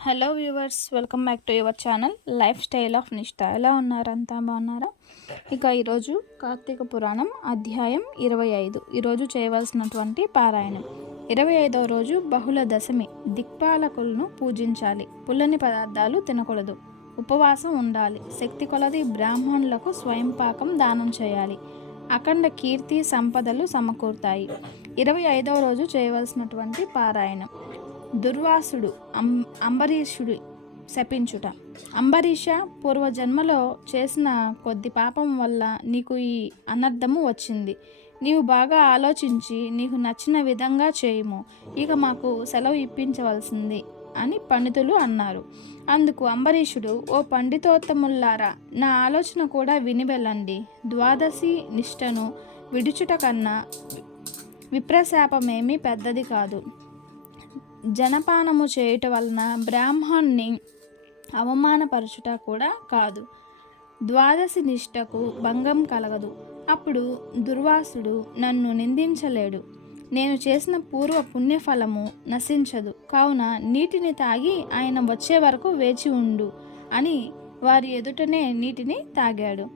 Hello viewers, welcome back to your channel life style of నిష్ఠ. ఎలా ఉన్నారు? అంతా బాగున్నారా? ఇక ఈరోజు కార్తీక పురాణం అధ్యాయం 25. ఈరోజు చేయవలసినటువంటి పారాయణం. 25వ రోజు బహుళ దశమి. దిక్పాలకులను పూజించాలి. పుల్లని పదార్థాలు తినకూడదు. ఉపవాసం ఉండాలి. శక్తి కొలది బ్రాహ్మణులకు స్వయంపాకం దానం చేయాలి. అఖండ కీర్తి సంపదలు సమకూరుతాయి. 25వ రోజు చేయవలసినటువంటి పారాయణం. దుర్వాసుడు అంబరీషుడు శపించుట. అంబరీష, పూర్వజన్మలో చేసిన కొద్ది పాపం వల్ల నీకు ఈ అనర్థము వచ్చింది. నీవు బాగా ఆలోచించి నీకు నచ్చిన విధంగా చేయుము. ఇక మాకు సెలవు ఇప్పించవలసింది అని పండితులు అన్నారు. అందుకు అంబరీషుడు, ఓ పండితోత్తముల్లారా, నా ఆలోచన కూడా విని వెళ్ళండి. ద్వాదశి నిష్టను విడుచుట కన్నా విప్రశాపమేమీ పెద్దది కాదు. జనపానము చేయుట వలన బ్రాహ్మణ్ణి అవమానపరచుట కూడా కాదు. ద్వాదశి నిష్టకు భంగం కలగదు. అప్పుడు దుర్వాసుడు నన్ను నిందించలేడు. నేను చేసిన పూర్వ పుణ్యఫలము నశించదు. కావున నీటిని తాగి ఆయన వచ్చే వరకు వేచి ఉండు అని వారి ఎదుటనే నీటిని తాగాడు.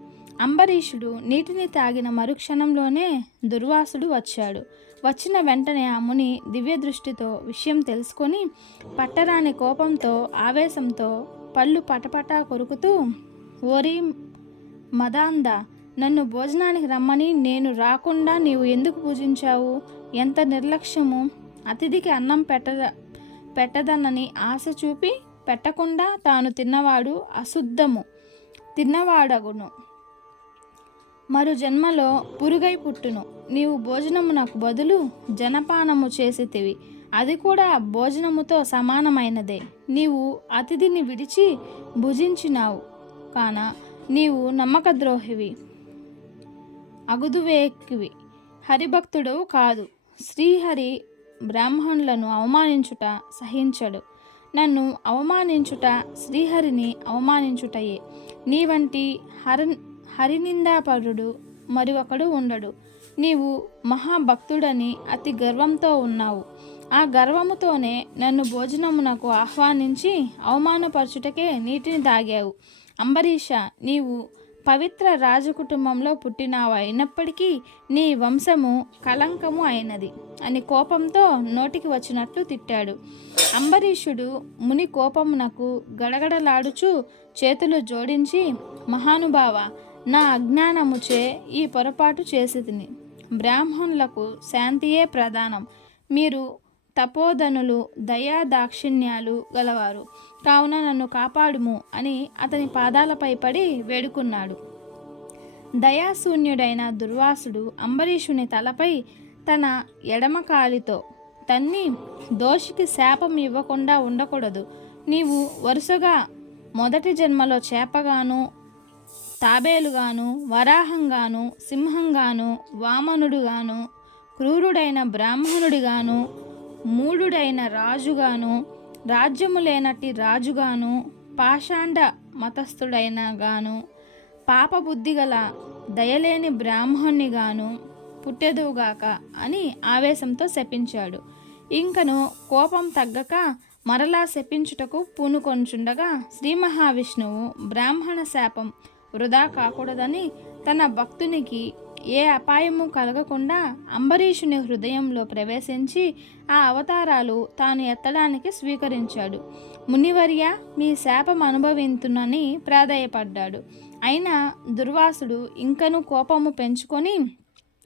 అంబరీషుడు నీటిని తాగిన మరుక్షణంలోనే దుర్వాసుడు వచ్చాడు. వచ్చిన వెంటనే ఆ ముని దివ్య దృష్టితో విషయం తెలుసుకొని పట్టరాని కోపంతో ఆవేశంతో పళ్ళు పటపటా కొరుకుతూ, ఓరి మదాంద, నన్ను భోజనానికి రమ్మని నేను రాకుండా నీవు ఎందుకు పూజించావు? ఎంత నిర్లక్ష్యము! అతిథికి అన్నం పెట్టదనని ఆశ చూపి పెట్టకుండా తాను తిన్నవాడు అశుద్ధము తిన్నవాడగును. మరు జన్మలో పురుగై పుట్టును. నీవు భోజనమునకు బదులు జనపానము చేసితివి. అది కూడా భోజనముతో సమానమైనదే. నీవు అతిథిని విడిచి భుజించినావు కాన నీవు నమ్మకద్రోహివి, అగుదువేకివి, హరిభక్తుడవు కాదు. శ్రీహరి బ్రాహ్మణులను అవమానించుట సహించడు. నన్ను అవమానించుట శ్రీహరిని అవమానించుటయే. నీ వంటి హరినిందాపరుడు మరి ఒకడు ఉండడు. నీవు మహాభక్తుడని అతి గర్వంతో ఉన్నావు. ఆ గర్వముతోనే నన్ను భోజనమునకు ఆహ్వానించి అవమానపరచుటకే నీటిని తాగావు. అంబరీష, నీవు పవిత్ర రాజకుటుంబంలో పుట్టినావు అయినప్పటికీ నీ వంశము కళంకము అయినది అని కోపంతో నోటికి వచ్చినట్లు తిట్టాడు. అంబరీషుడు ముని కోపమునకు గడగడలాడుచు చేతులు జోడించి, మహానుభావ, నా అజ్ఞానముచే ఈ పొరపాటు చేసితిని. బ్రాహ్మణులకు శాంతియే ప్రధానం. మీరు తపోధనులు, దయా దాక్షిణ్యాలు గలవారు. కావున నన్ను కాపాడుము అని అతని పాదాలపై పడి వేడుకున్నాడు. దయాశూన్యుడైన దుర్వాసుడు అంబరీషుని తలపై తన ఎడమ కాలితో తన్ని, దోషికి శాపం ఇవ్వకుండా ఉండకూడదు. నీవు వరుసగా మొదటి జన్మలో చేపగాను, తాబేలుగాను, వరాహంగాను, సింహంగాను, వామనుడుగాను, క్రూరుడైన బ్రాహ్మణుడిగాను, మూఢుడైన రాజుగాను, రాజ్యము లేనట్టి రాజుగాను, పాషాండ మతస్థుడైన గాను, పాపబుద్ధిగల దయలేని బ్రాహ్మణునిగాను పుట్టెదువుగాక అని ఆవేశంతో శపించాడు. ఇంకను కోపం తగ్గక మరలా శపించుటకు పూనుకొంచుండగా శ్రీ మహావిష్ణువు బ్రాహ్మణ శాపం వృధా కాకూడదని తన భక్తునికి ఏ అపాయము కలగకుండా అంబరీషుని హృదయంలో ప్రవేశించి ఆ అవతారాలు తాను ఎత్తడానికి స్వీకరించాడు. మునివర్య, మీ శాపం అనుభవింతునని ప్రాధేయపడ్డాడు. అయినా దుర్వాసుడు ఇంకను కోపము పెంచుకొని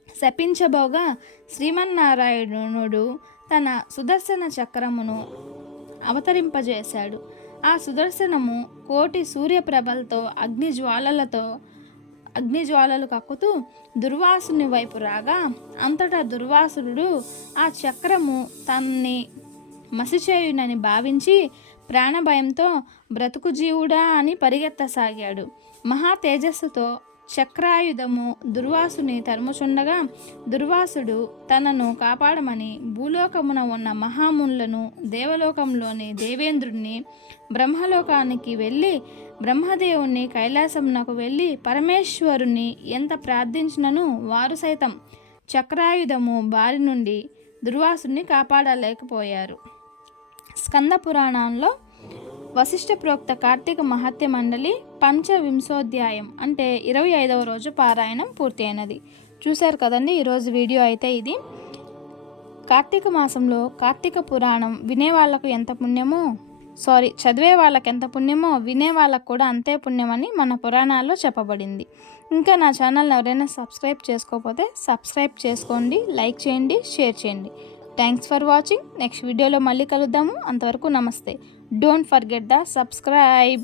శపించబోగా శ్రీమన్నారాయణుడు తన సుదర్శన చక్రమును అవతరింపజేశాడు. ఆ సుదర్శనము కోటి సూర్యప్రభలతో అగ్నిజ్వాలలు కక్కుతూ దుర్వాసుని వైపు రాగా అంతటా దుర్వాసుడు ఆ చక్రము తన్ని మసిచేయునని భావించి ప్రాణభయంతో బ్రతుకు జీవుడా అని పరిగెత్తసాగాడు. మహా తేజస్సుతో చక్రాయుధము దుర్వాసుని తరుముచుండగా దుర్వాసుడు తనను కాపాడమని భూలోకమున ఉన్న మహామునులను, దేవలోకంలోని దేవేంద్రుణ్ణి, బ్రహ్మలోకానికి వెళ్ళి బ్రహ్మదేవుణ్ణి, కైలాసమునకు వెళ్ళి పరమేశ్వరుని ఎంత ప్రార్థించినను వారు సైతం చక్రాయుధము బారి నుండి దుర్వాసుని కాపాడలేకపోయారు. స్కంద పురాణంలో వశిష్ఠ ప్రోక్త కార్తీక మహత్య మండలి పంచవింశోధ్యాయం అంటే 25వ రోజు పారాయణం పూర్తి అయినది. చూశారు కదండి ఈరోజు వీడియో అయితే ఇది. కార్తీక మాసంలో కార్తీక పురాణం వినేవాళ్లకు ఎంత పుణ్యమో, చదివే వాళ్ళకి ఎంత పుణ్యమో వినే వాళ్ళకు కూడా అంతే పుణ్యమని మన పురాణాల్లో చెప్పబడింది. ఇంకా నా ఛానల్ని ఎవరైనా సబ్స్క్రైబ్ చేసుకోకపోతే సబ్స్క్రైబ్ చేసుకోండి, లైక్ చేయండి, షేర్ చేయండి. Thanks for watching. నెక్స్ట్ వీడియోలో మళ్ళీ కలుద్దాము. అంతవరకు నమస్తే. Don't forget the subscribe.